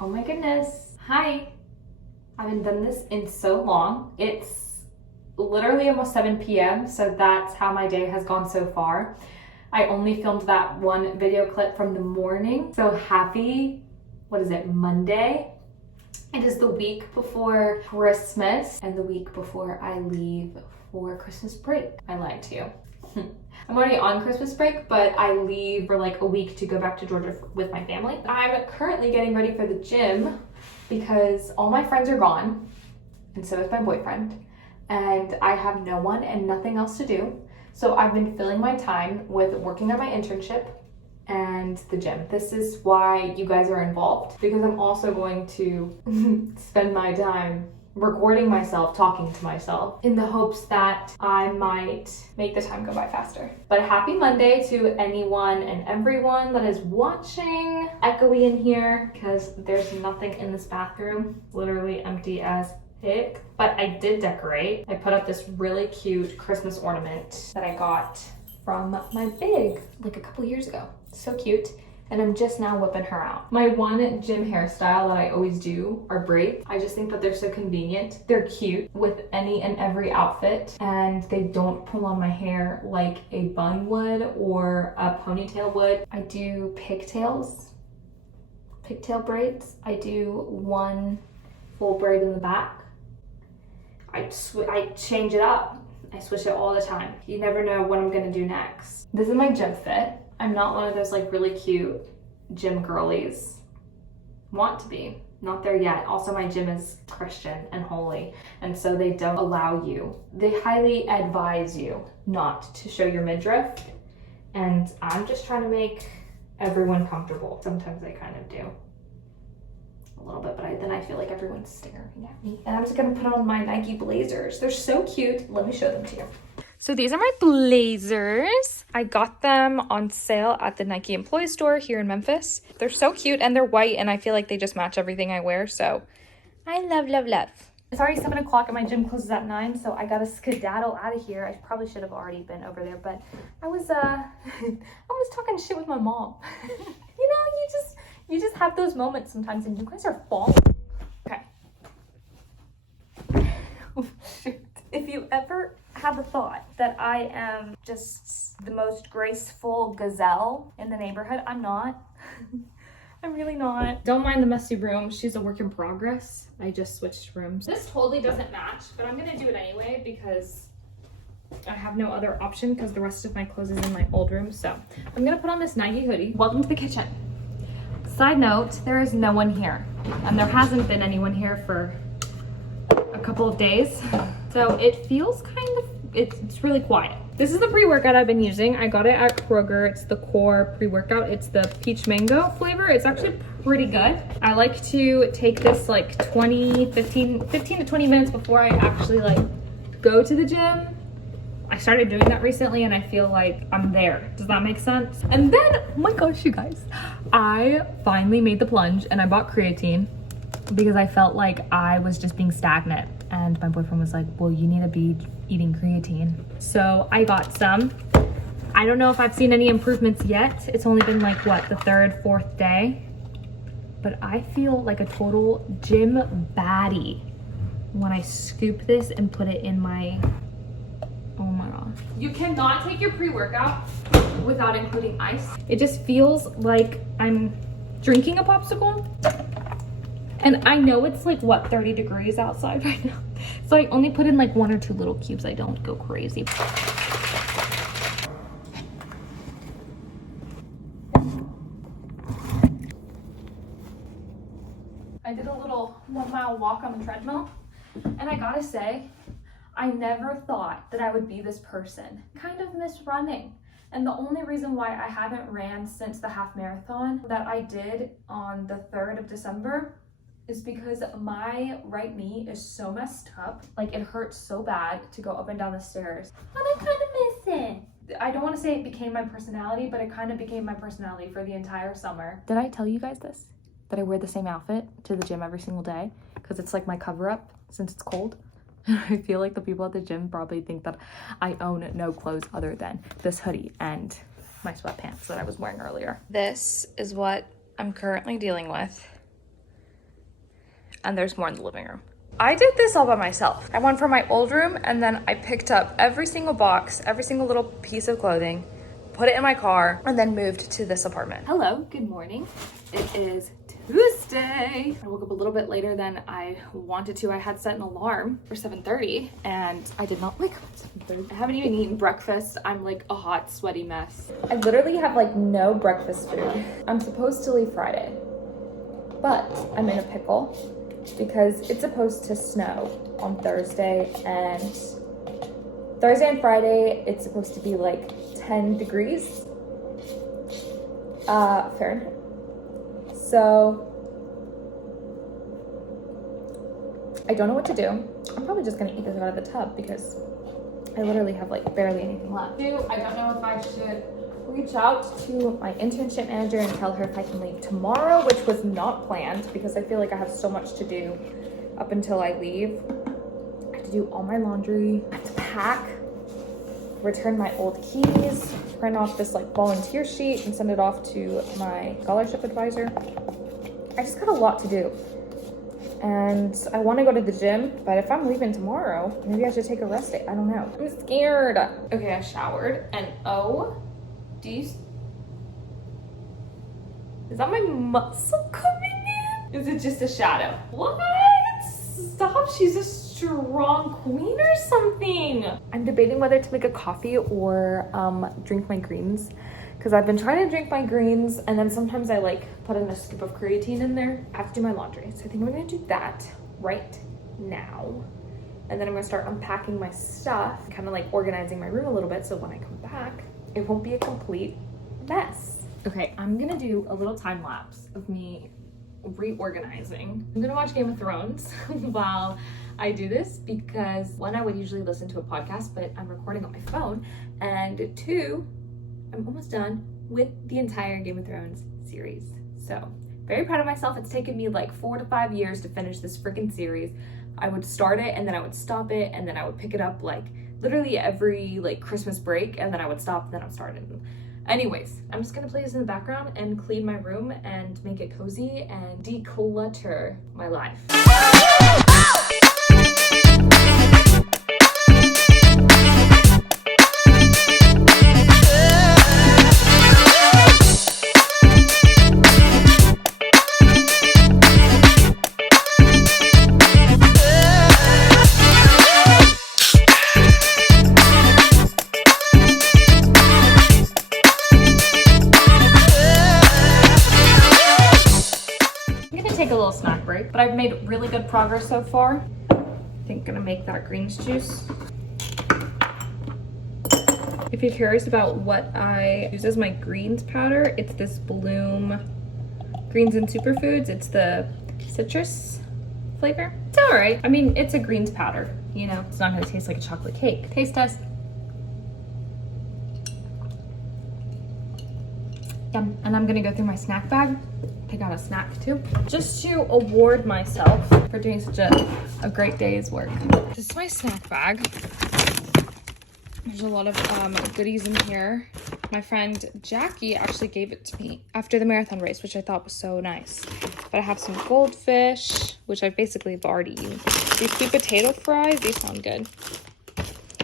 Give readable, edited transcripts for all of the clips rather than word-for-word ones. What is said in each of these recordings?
Oh my goodness. Hi. I haven't done this in so long. It's literally almost 7 p.m. So that's how my day has gone so far. I only filmed that one video clip from the morning. So happy, what is it, Monday? It is the week before Christmas and the week before I leave for Christmas break. I lied to you. I'm already on Christmas break, but I leave for like a week to go back to Georgia with my family. I'm currently getting ready for the gym because all my friends are gone, and so is my boyfriend, and I have no one and nothing else to do. So I've been filling my time with working on my internship and the gym. This is why you guys are involved, because I'm also going to spend my time recording myself talking to myself in the hopes that I might make the time go by faster. But happy Monday to anyone and everyone that is watching. Echoey in here because there's nothing in this bathroom, literally empty as heck. But I did decorate. I put up this really cute Christmas ornament that I got from my big like a couple years ago. So cute. And I'm just now whipping her out. My one gym hairstyle that I always do are braids. I just think that they're so convenient. They're cute with any and every outfit, and they don't pull on my hair like a bun would or a ponytail would. I do pigtail braids. I do one full braid in the back. I change it up. I switch it all the time. You never know what I'm gonna do next. This is my gym fit. I'm not one of those like really cute gym girlies. Want to be, not there yet. Also, my gym is Christian and holy, and so they don't allow you. They highly advise you not to show your midriff, and I'm just trying to make everyone comfortable. Sometimes I kind of do a little bit, but then I feel like everyone's staring at me. And I'm just gonna put on my Nike blazers. They're so cute. Let me show them to you. So these are my blazers. I got them on sale at the Nike employee store here in Memphis. They're so cute and they're white, and I feel like they just match everything I wear. So I love, love, love. It's already 7 o'clock and my gym closes at 9, so I gotta skedaddle out of here. I probably should have already been over there, but I was I was talking shit with my mom. You know, you just have those moments sometimes, and you guys are falling. Okay. Oh, shoot. If you ever have a thought that I am just the most graceful gazelle in the neighborhood, I'm not. I'm really not. Don't mind the messy room. She's a work in progress. I just switched rooms. This totally doesn't match, but I'm gonna do it anyway because I have no other option because the rest of my clothes is in my old room. So I'm gonna put on this Nike hoodie. Welcome to the kitchen. Side note, there is no one here, and there hasn't been anyone here for a couple of days. So it feels it's really quiet. This is the pre-workout I've been using. I got it at Kroger. It's the Core pre-workout. It's the peach mango flavor. It's actually pretty good. I like to take this like 15 to 20 minutes before I actually like go to the gym. I started doing that recently and I feel like I'm there. Does that make sense? And then, oh my gosh, you guys, I finally made the plunge and I bought creatine because I felt like I was just being stagnant. And my boyfriend was like, well, you need to be eating creatine. So I got some. I don't know if I've seen any improvements yet. It's only been like, what, the 3rd, 4th day? But I feel like a total gym baddie when I scoop this and put it in my, oh my gosh. You cannot take your pre-workout without including ice. It just feels like I'm drinking a popsicle. And I know it's like, what, 30 degrees outside right now. So I only put in like 1 or 2 little cubes. I don't go crazy. I did a little 1-mile walk on the treadmill. And I gotta say, I never thought that I would be this person. Kind of miss running. And the only reason why I haven't ran since the half marathon that I did on the 3rd of December is because my right knee is so messed up. Like, it hurts so bad to go up and down the stairs. And I kind of miss it. I don't want to say it became my personality, but it kind of became my personality for the entire summer. Did I tell you guys this? That I wear the same outfit to the gym every single day? Because it's like my cover up since it's cold. I feel like the people at the gym probably think that I own no clothes other than this hoodie and my sweatpants that I was wearing earlier. This is what I'm currently dealing with. and there's more in the living room. I did this all by myself. I went from my old room and then I picked up every single box, every single little piece of clothing, put it in my car, and then moved to this apartment. Hello, good morning. It is Tuesday. I woke up a little bit later than I wanted to. I had set an alarm for 7:30 and I did not wake up at 7:30. I haven't even eaten breakfast. I'm like a hot, sweaty mess. I literally have like no breakfast food. I'm supposed to leave Friday, but I'm in a pickle because it's supposed to snow on Thursday and Friday it's supposed to be like 10 degrees Fahrenheit. So I don't know what to do. I'm probably just gonna eat this out of the tub because I literally have like barely anything left. I don't know if I should reach out to my internship manager and tell her if I can leave tomorrow, which was not planned because I feel like I have so much to do up until I leave. I have to do all my laundry, I have to pack, return my old keys, print off this like volunteer sheet and send it off to my scholarship advisor. I just got a lot to do. And I want to go to the gym, but if I'm leaving tomorrow, maybe I should take a rest day. I don't know. I'm scared. Okay, I showered and is that my muscle coming in? Is it just a shadow? What? Stop, she's a strong queen or something. I'm debating whether to make a coffee or drink my greens because I've been trying to drink my greens and then sometimes I like put in a scoop of creatine in there. I have to do my laundry. So I think we're gonna do that right now. And then I'm gonna start unpacking my stuff, kind of like organizing my room a little bit so when I come back, it won't be a complete mess. Okay, I'm gonna do a little time lapse of me reorganizing. I'm gonna watch Game of Thrones while I do this because one, I would usually listen to a podcast, but I'm recording on my phone, and two, I'm almost done with the entire Game of Thrones series. So very proud of myself. It's taken me like 4 to 5 years to finish this freaking series. I would start it and then I would stop it and then I would pick it up like literally every like Christmas break and then I would stop and then I would start it. Anyways, I'm just gonna play this in the background and clean my room and make it cozy and declutter my life. Take a little snack break, but I've made really good progress so far. I think I'm gonna make that greens juice. If you're curious about what I use as my greens powder, it's this Bloom Greens and Superfoods. It's the citrus flavor. It's all right. I mean, it's a greens powder, you know, it's not gonna taste like a chocolate cake. Taste test. Yum. And I'm gonna go through my snack bag. I got a snack too, just to award myself for doing such a great day's work. This is my snack bag. There's a lot of goodies in here. My friend Jackie actually gave it to me after the marathon race, which I thought was so nice. But I have some goldfish, which I basically have already eaten. These sweet potato fries, these sound good.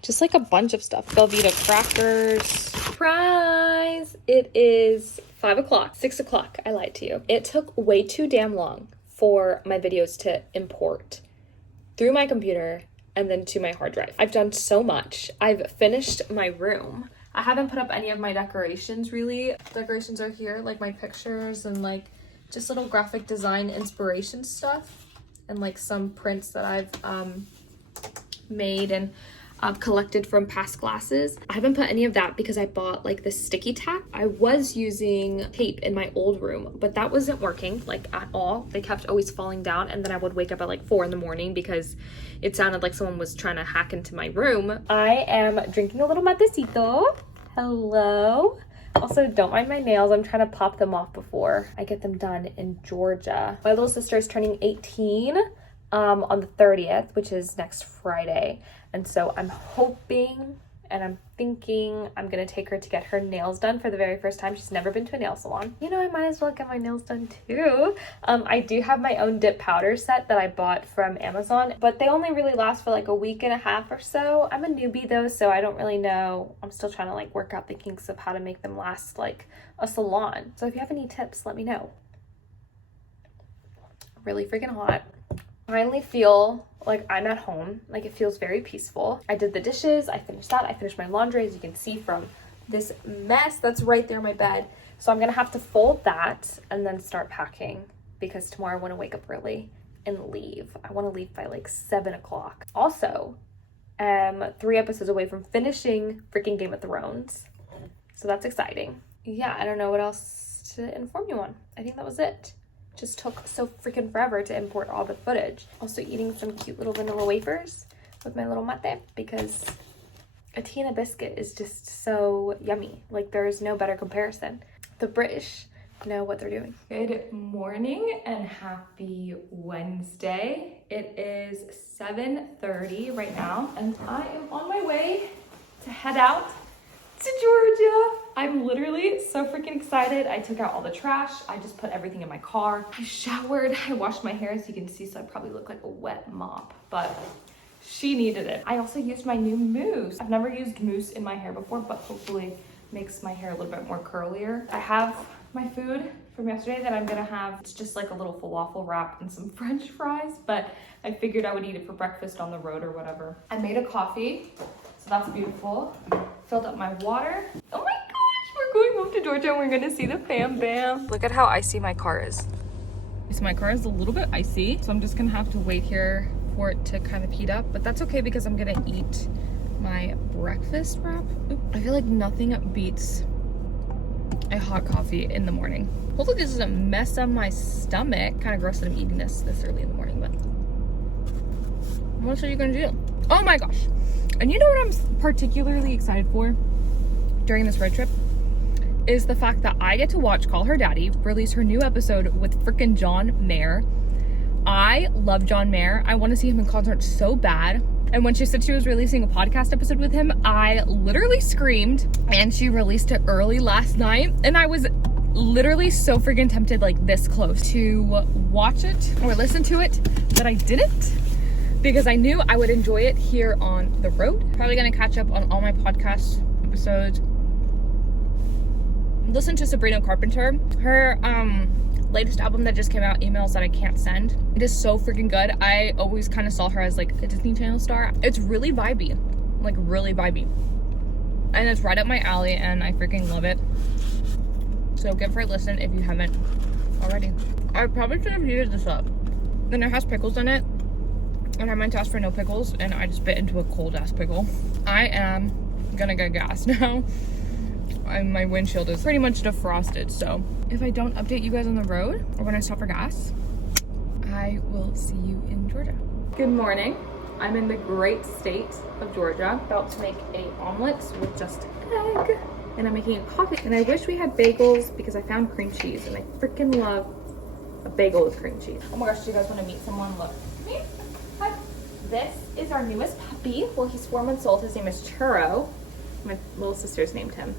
Just like a bunch of stuff. Velveeta crackers. Surprise! It is 5 o'clock, 6 o'clock, I lied to you. It took way too damn long for my videos to import through my computer and then to my hard drive. I've done so much. I've finished my room. I haven't put up any of my decorations really. Decorations are here, like my pictures and like just little graphic design inspiration stuff and like some prints that I've made and collected from past classes. I haven't put any of that because I bought like this sticky tack. I was using tape in my old room, but that wasn't working like at all. They kept always falling down and then I would wake up at like 4 in the morning because it sounded like someone was trying to hack into my room. I am drinking a little matecito. Hello. Also, don't mind my nails. I'm trying to pop them off before I get them done in Georgia. My little sister is turning 18 on the 30th, which is next Friday. And so I'm hoping and I'm thinking I'm gonna take her to get her nails done for the very first time. She's never been to a nail salon. You know, I might as well get my nails done too. I do have my own dip powder set that I bought from Amazon, but they only really last for like a week and a half or so. I'm a newbie though, so I don't really know. I'm still trying to like work out the kinks of how to make them last like a salon. So if you have any tips, let me know. Really freaking hot. Finally feel like I'm at home. Like, it feels very peaceful. I did the dishes, I finished that, I finished my laundry, as you can see from this mess that's right there in my bed. So I'm gonna have to fold that and then start packing, because tomorrow I want to wake up early and leave. I want to leave by like 7 o'clock. Also, 3 episodes away from finishing freaking Game of Thrones, so that's exciting. Yeah, I don't know what else to inform you on. I think that was it. Just took so freaking forever to import all the footage. Also eating some cute little vanilla wafers with my little mate, because a tea and a biscuit is just so yummy. Like, there is no better comparison. The British know what they're doing. Good morning and happy Wednesday. It is 7:30 right now, and I am on my way to head out to Georgia. I'm literally so freaking excited. I took out all the trash. I just put everything in my car. I showered. I washed my hair, as you can see, so I probably look like a wet mop, but she needed it. I also used my new mousse. I've never used mousse in my hair before, but hopefully makes my hair a little bit more curlier. I have my food from yesterday that I'm gonna have. It's just like a little falafel wrap and some French fries, but I figured I would eat it for breakfast on the road or whatever. I made a coffee, so that's beautiful. Filled up my water. Oh my gosh, we're going home to Georgia and we're gonna see the Fam Bam. Look at how icy my car is. So my car is a little bit icy, so I'm just gonna have to wait here for it to kind of heat up, but that's okay because I'm gonna eat my breakfast wrap. Oop. I feel like nothing beats a hot coffee in the morning. Hopefully this doesn't mess up my stomach. Kind of gross that I'm eating this early in the morning, but what are you gonna do? Oh my gosh. And you know what I'm particularly excited for during this road trip? Is the fact that I get to watch Call Her Daddy release her new episode with freaking John Mayer. I love John Mayer. I want to see him in concert so bad. And when she said she was releasing a podcast episode with him, I literally screamed. And she released it early last night. And I was literally so freaking tempted, like this close, to watch it or listen to it, but I didn't, because I knew I would enjoy it here on the road. Probably gonna catch up on all my podcast episodes. Listen to Sabrina Carpenter. Her latest album that just came out, Emails That I Can't Send. It is so freaking good. I always kind of saw her as like a Disney Channel star. It's really vibey, like really vibey. And it's right up my alley and I freaking love it. So give her a listen if you haven't already. I probably should have heated this up. Then it has pickles in it. And I meant to ask for no pickles, and I just bit into a cold ass pickle. I am gonna get gas now. My windshield is pretty much defrosted, so if I don't update you guys on the road or when I stop for gas, I will see you in Georgia. Good morning. I'm in the great state of Georgia, about to make an omelet with just an egg, and I'm making a coffee. And I wish we had bagels because I found cream cheese, and I freaking love a bagel with cream cheese. Oh my gosh, do you guys want to meet someone? Look. Come here. Hi. This is our newest puppy. Well, he's 4 months old. His name is Churro. My little sister's named him.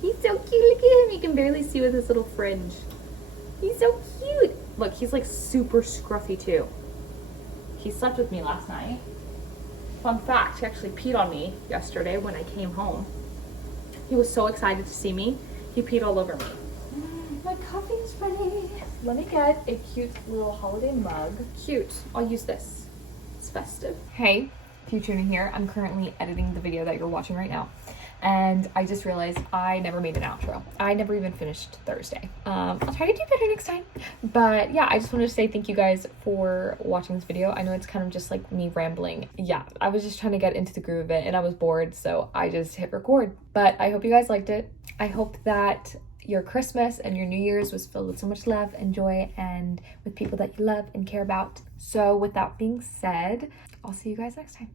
He's so cute. Look at him. You can barely see with his little fringe. He's so cute. Look, he's like super scruffy too. He slept with me last night. Fun fact, he actually peed on me yesterday when I came home. He was so excited to see me. He peed all over me. My coffee is ready. Let me get a cute little holiday mug. Cute. I'll use this. It's festive. Hey, if you're tuning here, I'm currently editing the video that you're watching right now. And I just realized I never made an outro. I never even finished Thursday. I'll try to do better next time. But yeah, I just wanted to say thank you guys for watching this video. I know it's kind of just like me rambling. Yeah, I was just trying to get into the groove of it and I was bored, so I just hit record. But I hope you guys liked it. I hope that your Christmas and your New Year's was filled with so much love and joy and with people that you love and care about. So with that being said, I'll see you guys next time.